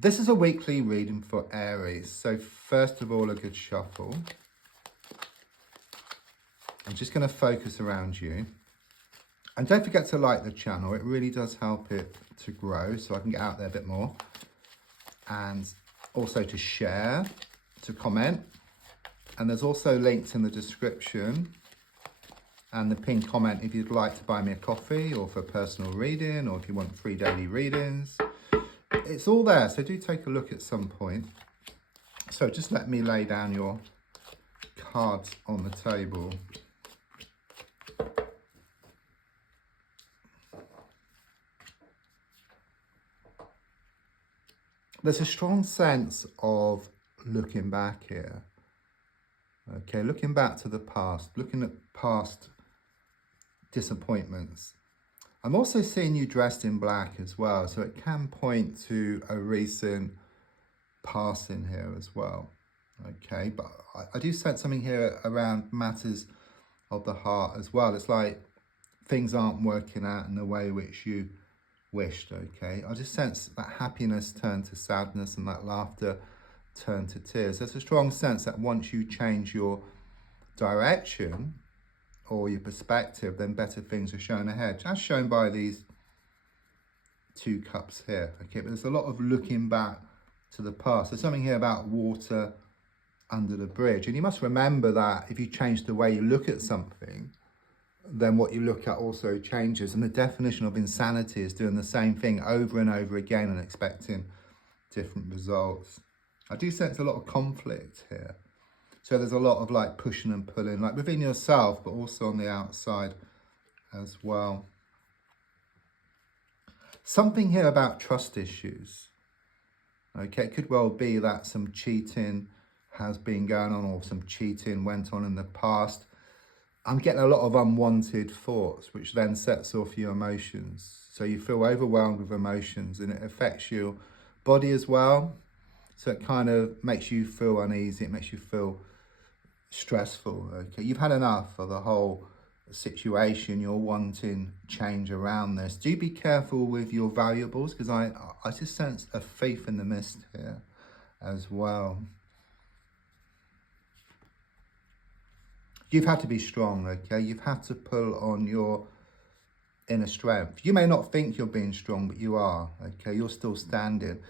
This is a weekly reading for Aries. So first of all, a good shuffle. I'm just going to focus around you. And don't forget to like the channel. It really does help it to grow so I can get out there a bit more. And also to share, to comment. And there's also links in the description and the pinned comment if you'd like to buy me a coffee or for a personal reading or if you want free daily readings. It's all there, so do take a look at some point. So just let me lay down your cards on the table. There's a strong sense of looking back here. Okay, looking back to the past, looking at past disappointments. I'm also seeing you dressed in black as well, so it can point to a recent passing here as well. Okay, but I do sense something here around matters of the heart as well. It's like things aren't working out in the way which you wished. Okay, I just sense that happiness turned to sadness and that laughter turned to tears. There's a strong sense that once you change your direction or your perspective, then better things are shown ahead, as shown by these two cups here. Okay, but there's a lot of looking back to the past. There's something here about water under the bridge, and you must remember that if you change the way you look at something, then what you look at also changes. And the definition of insanity is doing the same thing over and over again and expecting different results. I do sense a lot of conflict here. So there's a lot of like pushing and pulling, like within yourself, but also on the outside as well. Something here about trust issues. Okay, it could well be that some cheating has been going on or some cheating went on in the past. I'm getting a lot of unwanted thoughts, which then sets off your emotions. So you feel overwhelmed with emotions and it affects your body as well. So it kind of makes you feel uneasy, it makes you feel stressful. Okay, you've had enough of the whole situation, you're wanting change around this. Do be careful with your valuables, because I just sense a thief in the mist here as well. You've had to be strong, okay? You've had to pull on your inner strength. You may not think you're being strong, but you are, okay? You're still standing.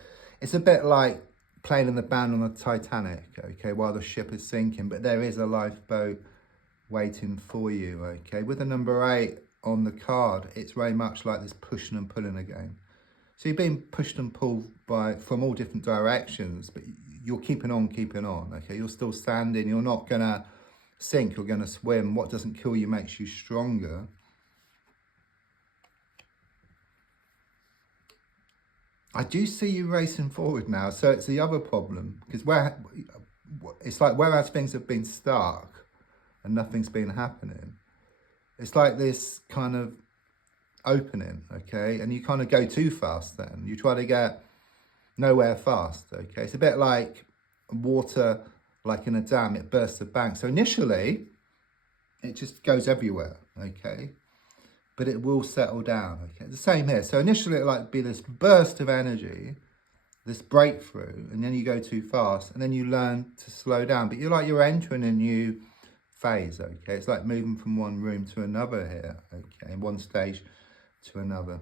It's a bit like playing in the band on the Titanic, okay, while the ship is sinking, but there is a lifeboat waiting for you, okay? With the number 8 on the card, it's very much like this pushing and pulling again. So you're being pushed and pulled from all different directions, but you're keeping on, okay? You're still standing, you're not gonna sink, you're gonna swim. What doesn't kill you makes you stronger. I do see you racing forward now, so it's the other problem, because it's like whereas things have been stuck and nothing's been happening, it's like this kind of opening, okay, and you kind of go too fast. Then you try to get nowhere fast, okay. It's a bit like water, like in a dam, it bursts the bank. So initially it just goes everywhere, okay, but it will settle down, okay. The same here. So initially it like be this burst of energy, this breakthrough, and then you go too fast and then you learn to slow down, but you're entering a new phase, okay. It's like moving from one room to another here, okay, one stage to another.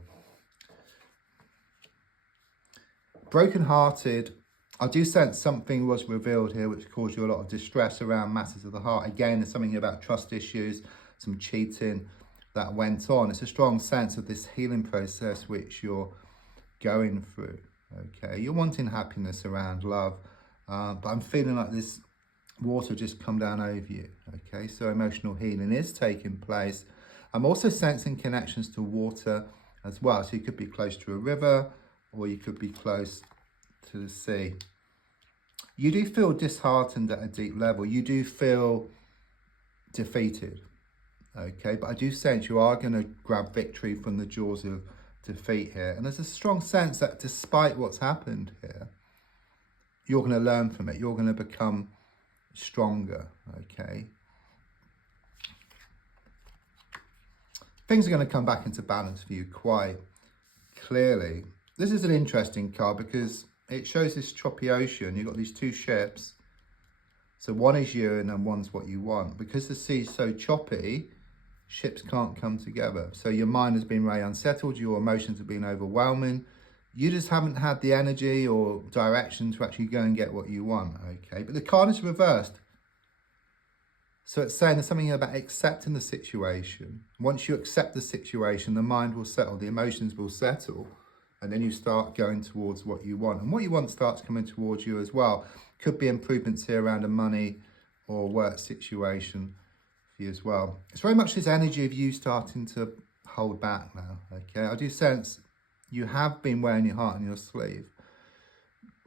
Broken-hearted, I do sense something was revealed here which caused you a lot of distress around matters of the heart. Again, there's something about trust issues, some cheating that went on. It's a strong sense of this healing process which you're going through, okay. You're wanting happiness around love, but I'm feeling like this water just come down over you, okay. So emotional healing is taking place. I'm also sensing connections to water as well. So you could be close to a river or you could be close to the sea. You do feel disheartened at a deep level. You do feel defeated, okay, but I do sense you are going to grab victory from the jaws of defeat here. And there's a strong sense that despite what's happened here, you're going to learn from it. You're going to become stronger, okay. Things are going to come back into balance for you quite clearly. This is an interesting card because it shows this choppy ocean. You've got these two ships. So one is you and then one's what you want. Because the sea's so choppy, ships can't come together. So your mind has been very unsettled. Your emotions have been overwhelming. You just haven't had the energy or direction to actually go and get what you want, okay? But the card is reversed. So it's saying there's something about accepting the situation. Once you accept the situation, the mind will settle, the emotions will settle, and then you start going towards what you want. And what you want starts coming towards you as well. Could be improvements here around a money or work situation for you as well. It's very much this energy of you starting to hold back now, okay? I do sense you have been wearing your heart on your sleeve.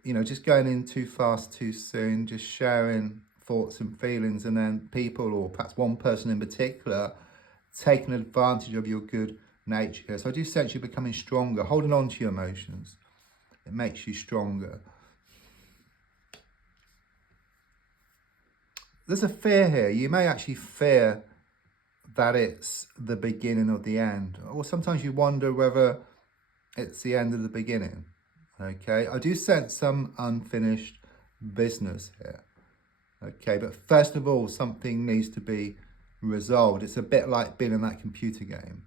You know, just going in too fast, too soon, just sharing thoughts and feelings, and then people, or perhaps one person in particular, taking advantage of your good nature here. So I do sense you becoming stronger, holding on to your emotions. It makes you stronger. There's a fear here. You may actually fear that it's the beginning of the end. Or sometimes you wonder whether it's the end of the beginning. Okay, I do sense some unfinished business here. Okay, but first of all, something needs to be resolved. It's a bit like being in that computer game,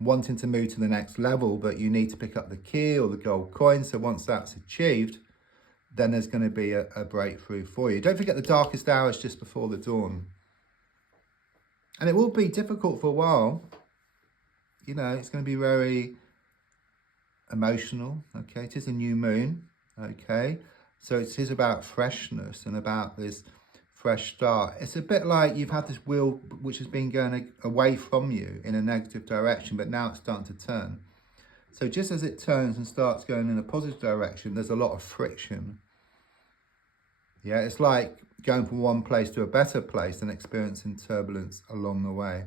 wanting to move to the next level, but you need to pick up the key or the gold coin. So once that's achieved, then there's going to be a breakthrough for you. Don't forget the darkest hour is just before the dawn. And it will be difficult for a while. You know, it's going to be very emotional, okay? It is a new moon, okay? So it is about freshness and about this fresh start. It's a bit like you've had this wheel which has been going away from you in a negative direction, but now it's starting to turn. So just as it turns and starts going in a positive direction, there's a lot of friction. Yeah, it's like going from one place to a better place and experiencing turbulence along the way.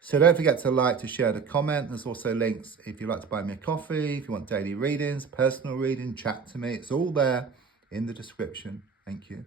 So don't forget to like, to share, to comment. There's also links if you'd like to buy me a coffee, if you want daily readings, personal reading, chat to me. It's all there in the description. Thank you.